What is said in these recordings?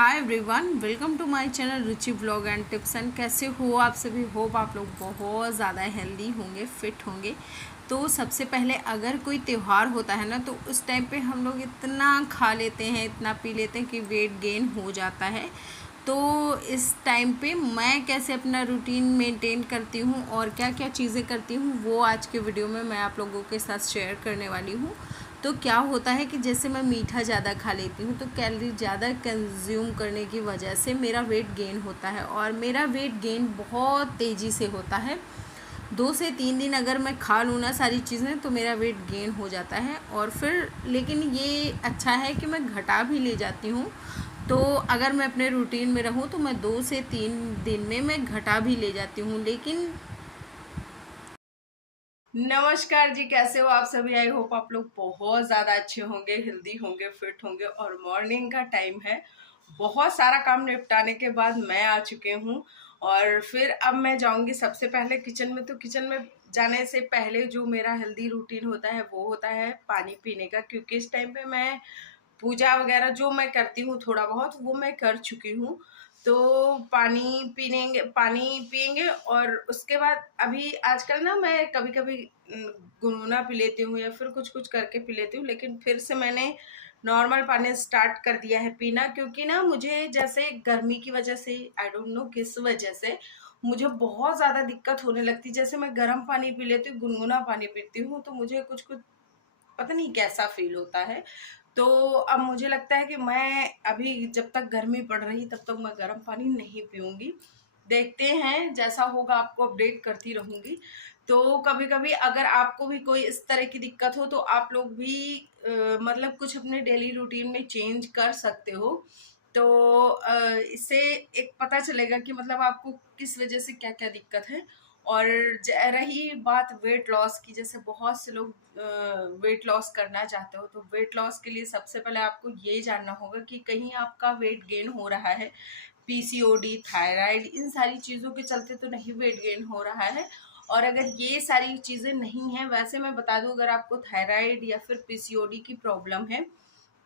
Hi everyone, welcome to my channel Ruchi blog and tips. And कैसे हो आप सभी? होप आप लोग बहुत ज़्यादा हेल्दी होंगे, फिट होंगे। तो सबसे पहले अगर कोई त्यौहार होता है ना, तो उस टाइम पे हम लोग इतना खा लेते हैं, इतना पी लेते हैं कि वेट गेन हो जाता है। तो इस टाइम पे मैं कैसे अपना रूटीन मेंटेन करती हूँ और क्या क्या चीज़ें करती हूँ, वो आज के वीडियो में मैं आप लोगों के साथ शेयर करने वाली हूँ। तो क्या होता है कि जैसे मैं मीठा ज़्यादा खा लेती हूँ, तो कैलोरी ज़्यादा कंज्यूम करने की वजह से मेरा वेट गेन होता है, और मेरा वेट गेन बहुत तेज़ी से होता है। 2 से 3 दिन अगर मैं खा लूँ ना सारी चीज़ें, तो मेरा वेट गेन हो जाता है। और फिर लेकिन ये अच्छा है कि मैं घटा भी ले जाती हूँ। तो अगर मैं अपने रूटीन में रहूँ तो मैं 2 से 3 दिन में मैं घटा भी ले जाती हूँ। लेकिन नमस्कार जी, कैसे हो आप सभी? आई होप आप लोग बहुत ज़्यादा अच्छे होंगे, हेल्दी होंगे, फिट होंगे। और मॉर्निंग का टाइम है, बहुत सारा काम निपटाने के बाद मैं आ चुके हूँ। और फिर अब मैं जाऊँगी सबसे पहले किचन में। तो किचन में जाने से पहले जो मेरा हेल्दी रूटीन होता है वो होता है पानी पीने का, क्योंकि इस टाइम पे मैं पूजा वगैरह जो मैं करती हूँ थोड़ा बहुत वो मैं कर चुकी हूँ। तो पानी पियेंगे। और उसके बाद अभी आजकल ना मैं कभी कभी गुनगुना पी लेती हूँ या फिर कुछ कुछ करके पी लेती हूँ, लेकिन फिर से मैंने नॉर्मल पानी स्टार्ट कर दिया है पीना। क्योंकि ना मुझे जैसे गर्मी की वजह से, आई डोंट नो किस वजह से, मुझे बहुत ज़्यादा दिक्कत होने लगती। जैसे मैं गर्म पानी पी लेती हूँ, गुनगुना पानी पीती हूँ, तो मुझे कुछ कुछ पता नहीं कैसा फील होता है। तो अब मुझे लगता है कि मैं अभी जब तक गर्मी पड़ रही तब तक मैं गर्म पानी नहीं पीऊंगी। देखते हैं, जैसा होगा आपको अपडेट करती रहूंगी। तो कभी कभी अगर आपको भी कोई इस तरह की दिक्कत हो तो आप लोग भी मतलब कुछ अपने डेली रूटीन में चेंज कर सकते हो। तो इससे एक पता चलेगा कि मतलब आपको किस वजह से क्या क्या दिक्कत है। और रही बात वेट लॉस की, जैसे बहुत से लोग वेट लॉस करना चाहते हो, तो वेट लॉस के लिए सबसे पहले आपको ये जानना होगा कि कहीं आपका वेट गेन हो रहा है, पीसीओडी, थायराइड, इन सारी चीज़ों के चलते तो नहीं वेट गेन हो रहा है। और अगर ये सारी चीज़ें नहीं हैं, वैसे मैं बता दूं, अगर आपको थायराइड या फिर पीसीओडी की प्रॉब्लम है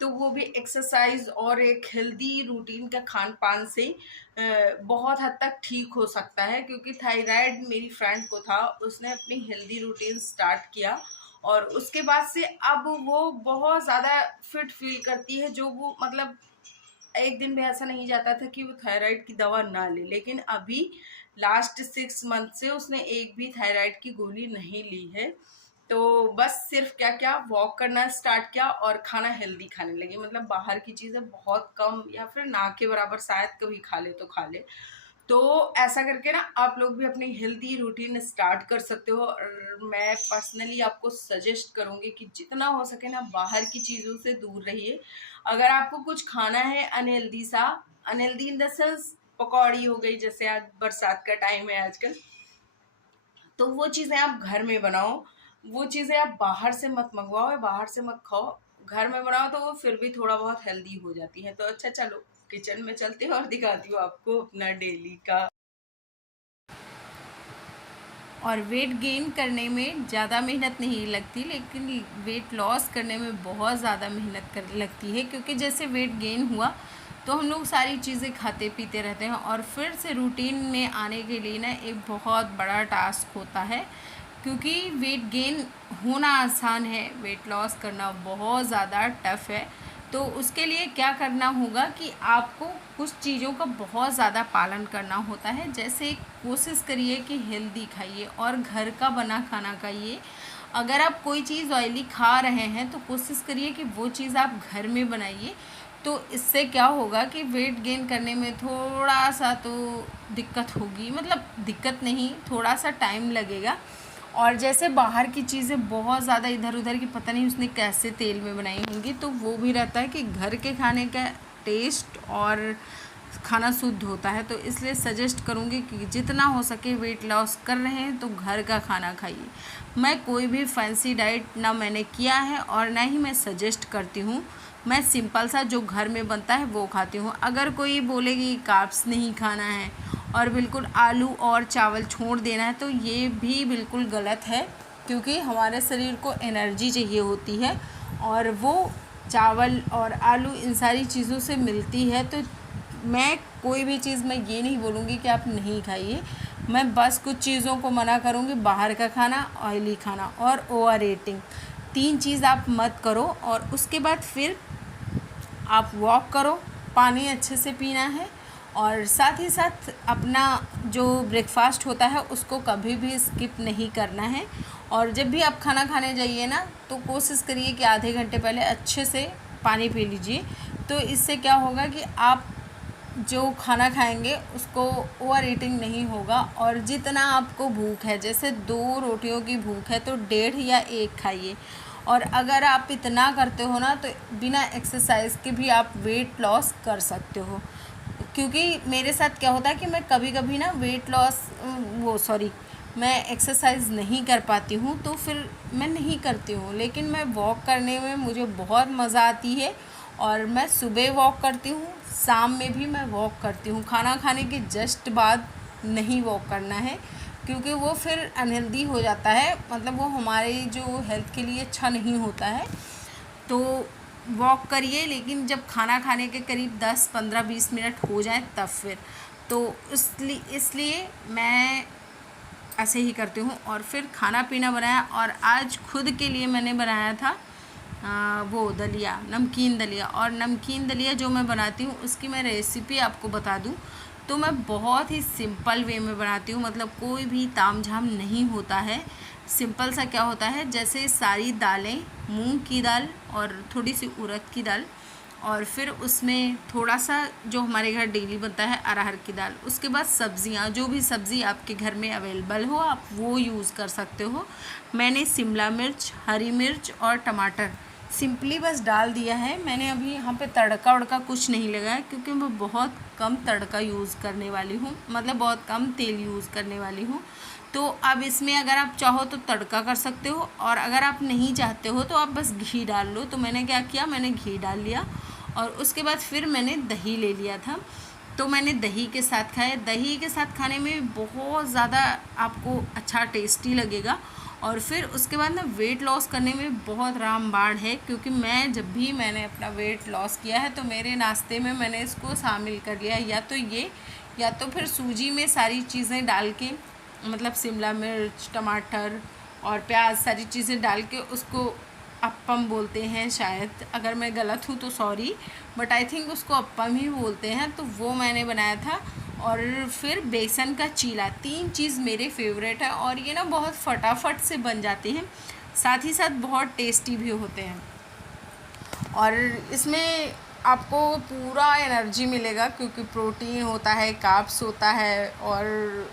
तो वो भी एक्सरसाइज और एक हेल्दी रूटीन का खान पान से बहुत हद तक ठीक हो सकता है। क्योंकि थायराइड मेरी फ्रेंड को था, उसने अपनी हेल्दी रूटीन स्टार्ट किया और उसके बाद से अब वो बहुत ज़्यादा फिट फील करती है। जो वो मतलब एक दिन भी ऐसा नहीं जाता था कि वो थायराइड की दवा ना ले। लेकिन अभी लास्ट 6 मंथ से उसने एक भी थायराइड की गोली नहीं ली है। तो बस सिर्फ क्या क्या वॉक करना स्टार्ट किया और खाना हेल्दी खाने लगी। मतलब बाहर की चीज़ें बहुत कम या फिर ना के बराबर, शायद कभी खा ले तो खा ले। तो ऐसा करके ना आप लोग भी अपनी हेल्दी रूटीन स्टार्ट कर सकते हो। और मैं पर्सनली आपको सजेस्ट करूंगी कि जितना हो सके ना बाहर की चीज़ों से दूर रहिए। अगर आपको कुछ खाना है अनहेल्दी सा, अनहेल्दी इन द सेंस पकौड़ी हो गई, जैसे आज बरसात का टाइम है आजकल, तो वो चीज़ें आप घर में बनाओ। वो चीज़ें आप बाहर से मत मंगवाओ या बाहर से मत खाओ, घर में बनाओ तो वो फिर भी थोड़ा बहुत हेल्दी हो जाती है। तो अच्छा, चलो किचन में चलते हैं और दिखाती हूँ आपको अपना डेली का। और वेट गेन करने में ज़्यादा मेहनत नहीं लगती, लेकिन वेट लॉस करने में बहुत ज़्यादा मेहनत कर लगती है। क्योंकि जैसे वेट गेन हुआ तो हम लोग सारी चीज़ें खाते पीते रहते हैं, और फिर से रूटीन में आने के लिए ना एक बहुत बड़ा टास्क होता है। क्योंकि वेट गेन होना आसान है, वेट लॉस करना बहुत ज़्यादा टफ है। तो उसके लिए क्या करना होगा कि आपको कुछ चीज़ों का बहुत ज़्यादा पालन करना होता है। जैसे कोशिश करिए कि हेल्दी खाइए और घर का बना खाना खाइए। अगर आप कोई चीज़ ऑयली खा रहे हैं तो कोशिश करिए कि वो चीज़ आप घर में बनाइए। तो इससे क्या होगा कि वेट गेन करने में थोड़ा सा तो दिक्कत होगी, मतलब दिक्कत नहीं, थोड़ा सा टाइम लगेगा। और जैसे बाहर की चीज़ें बहुत ज़्यादा इधर उधर की, पता नहीं उसने कैसे तेल में बनाई होंगी, तो वो भी रहता है कि घर के खाने का टेस्ट और खाना शुद्ध होता है। तो इसलिए सजेस्ट करूँगी कि जितना हो सके वेट लॉस कर रहे हैं तो घर का खाना खाइए। मैं कोई भी फैंसी डाइट ना मैंने किया है और ना ही मैं सजेस्ट करती हूँ। मैं सिंपल सा जो घर में बनता है वो खाती हूँ। अगर कोई बोलेगी कार्ब्स नहीं खाना है और बिल्कुल आलू और चावल छोड़ देना है, तो ये भी बिल्कुल गलत है। क्योंकि हमारे शरीर को एनर्जी चाहिए होती है और वो चावल और आलू इन सारी चीज़ों से मिलती है। तो मैं कोई भी चीज़ मैं ये नहीं बोलूँगी कि आप नहीं खाइए, मैं बस कुछ चीज़ों को मना करूँगी, बाहर का खाना, ऑयली खाना और ओवर ईटिंग, 3 चीज़ आप मत करो। और उसके बाद फिर आप वॉक करो, पानी अच्छे से पीना है और साथ ही साथ अपना जो ब्रेकफास्ट होता है उसको कभी भी स्किप नहीं करना है। और जब भी आप खाना खाने जाइए ना, तो कोशिश करिए कि आधे घंटे पहले अच्छे से पानी पी लीजिए। तो इससे क्या होगा कि आप जो खाना खाएंगे उसको ओवर ईटिंग नहीं होगा। और जितना आपको भूख है, जैसे 2 रोटियों की भूख है तो 1.5 या 1 खाइए। और अगर आप इतना करते हो ना, तो बिना एक्सरसाइज के भी आप वेट लॉस कर सकते हो। क्योंकि मेरे साथ क्या होता है कि मैं कभी कभी ना मैं एक्सरसाइज नहीं कर पाती हूँ, तो फिर मैं नहीं करती हूँ। लेकिन मैं वॉक करने में मुझे बहुत मज़ा आती है और मैं सुबह वॉक करती हूँ, शाम में भी मैं वॉक करती हूँ। खाना खाने के जस्ट बाद नहीं वॉक करना है, क्योंकि वो फिर अनहेल्दी हो जाता है, मतलब वो हमारे जो हेल्थ के लिए अच्छा नहीं होता है। तो वॉक करिए, लेकिन जब खाना खाने के करीब 10, 15, 20 मिनट हो जाए तब फिर। तो इसलिए मैं ऐसे ही करती हूँ। और फिर खाना पीना बनाया, और आज खुद के लिए मैंने बनाया था वो दलिया, नमकीन दलिया। और नमकीन दलिया जो मैं बनाती हूँ उसकी मैं रेसिपी आपको बता दूँ तो मैं बहुत ही सिंपल वे में बनाती हूँ, मतलब कोई भी तामझाम नहीं होता है। सिंपल सा क्या होता है, जैसे सारी दालें, मूंग की दाल और थोड़ी सी उड़द की दाल, और फिर उसमें थोड़ा सा जो हमारे घर डेली बनता है अरहर की दाल। उसके बाद सब्ज़ियाँ, जो भी सब्ज़ी आपके घर में अवेलेबल हो आप वो यूज़ कर सकते हो। मैंने शिमला मिर्च, हरी मिर्च और टमाटर सिंपली बस डाल दिया है। मैंने अभी यहाँ पे तड़का वड़का कुछ नहीं लगाया, क्योंकि मैं बहुत कम तड़का यूज़ करने वाली हूँ, मतलब बहुत कम तेल यूज़ करने वाली हूँ। तो अब इसमें अगर आप चाहो तो तड़का कर सकते हो, और अगर आप नहीं चाहते हो तो आप बस घी डाल लो। तो मैंने क्या किया, मैंने घी डाल लिया और उसके बाद फिर मैंने दही ले लिया था, तो मैंने दही के साथ खाया। दही के साथ खाने में बहुत ज़्यादा आपको अच्छा टेस्टी लगेगा। और फिर उसके बाद ना वेट लॉस करने में बहुत रामबाण है, क्योंकि जब भी मैंने अपना वेट लॉस किया है तो मेरे नाश्ते में मैंने इसको शामिल कर लिया, या तो फिर सूजी में सारी चीज़ें डाल के, मतलब शिमला मिर्च, टमाटर और प्याज सारी चीज़ें डाल के उसको अप्पम बोलते हैं शायद, अगर मैं गलत हूँ तो सॉरी, बट आई थिंक उसको अप्पम ही बोलते हैं। तो वो मैंने बनाया था। और फिर बेसन का चीला, 3 चीज़ मेरे फेवरेट है, और ये ना बहुत फटाफट से बन जाते हैं, साथ ही साथ बहुत टेस्टी भी होते हैं। और इसमें आपको पूरा एनर्जी मिलेगा, क्योंकि प्रोटीन होता है, कार्ब्स होता है, और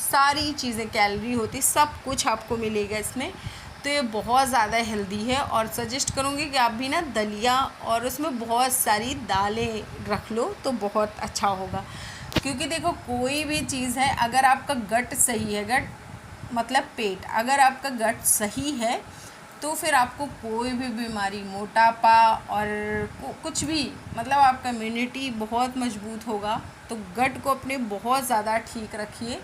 सारी चीज़ें, कैलोरी होती, सब कुछ आपको मिलेगा इसमें। तो ये बहुत ज़्यादा हेल्दी है, और सजेस्ट करूँगी कि आप भी ना दलिया और उसमें बहुत सारी दालें रख लो तो बहुत अच्छा होगा। क्योंकि देखो, कोई भी चीज़ है, अगर आपका गट सही है, गट मतलब पेट, अगर आपका गट सही है तो फिर आपको कोई भी बीमारी, मोटापा और कुछ भी, मतलब आपका इम्यूनिटी बहुत मजबूत होगा। तो गट को अपने बहुत ज़्यादा ठीक रखिए,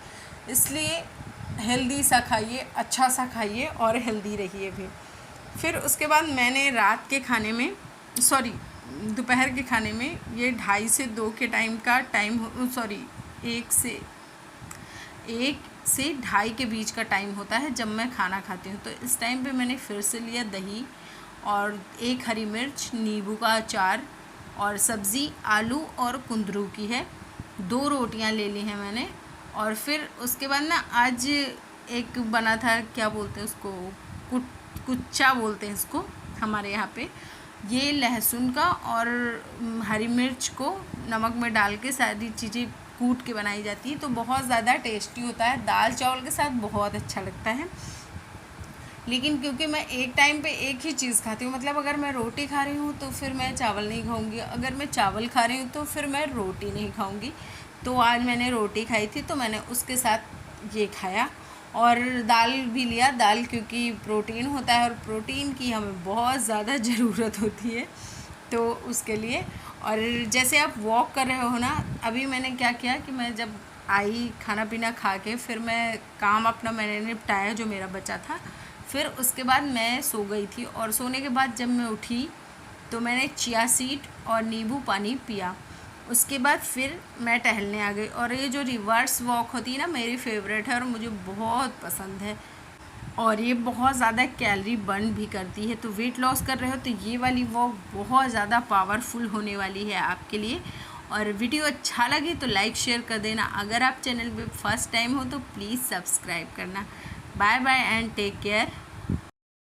इसलिए हेल्दी सा खाइए, अच्छा सा खाइए और हेल्दी रहिए भी। फिर उसके बाद मैंने रात के खाने में, दोपहर के खाने में, ये 2:30 से 2 के टाइम का टाइम, 1 से 2:30 के बीच का टाइम होता है जब मैं खाना खाती हूँ। तो इस टाइम पे मैंने फिर से लिया दही और 1 हरी मिर्च, नींबू का अचार, और सब्ज़ी आलू और कुंदरू की है। 2 रोटियां ले ली हैं मैंने। और फिर उसके बाद ना आज एक बना था, क्या बोलते हैं उसको, कुच्चा बोलते हैं इसको हमारे यहाँ पे। ये लहसुन का और हरी मिर्च को नमक में डाल के सारी चीज़ें कूट के बनाई जाती है, तो बहुत ज़्यादा टेस्टी होता है, दाल चावल के साथ बहुत अच्छा लगता है। लेकिन क्योंकि मैं एक टाइम पे एक ही चीज़ खाती हूँ, मतलब अगर मैं रोटी खा रही हूँ तो फिर मैं चावल नहीं खाऊंगी, अगर मैं चावल खा रही हूँ तो फिर मैं रोटी नहीं खाऊंगी। तो आज मैंने रोटी खाई थी, तो मैंने उसके साथ ये खाया। और दाल भी लिया, दाल क्योंकि प्रोटीन होता है और प्रोटीन की हमें बहुत ज़्यादा ज़रूरत होती है, तो उसके लिए। और जैसे आप वॉक कर रहे हो ना, अभी मैंने क्या किया कि मैं जब आई खाना पीना खा के, फिर मैं काम अपना मैंने निपटाया जो मेरा बचा था। फिर उसके बाद मैं सो गई थी, और सोने के बाद जब मैं उठी तो मैंने चिया सीड और नींबू पानी पिया। उसके बाद फिर मैं टहलने आ गई। और ये जो रिवर्स वॉक होती है ना, मेरी फेवरेट है और मुझे बहुत पसंद है, और ये बहुत ज़्यादा कैलोरी बर्न भी करती है। तो वेट लॉस कर रहे हो तो ये वाली वॉक बहुत ज़्यादा पावरफुल होने वाली है आपके लिए। और वीडियो अच्छा लगे तो लाइक शेयर कर देना। अगर आप चैनल पे फर्स्ट टाइम हो तो प्लीज़ सब्सक्राइब करना। Bye bye and take care.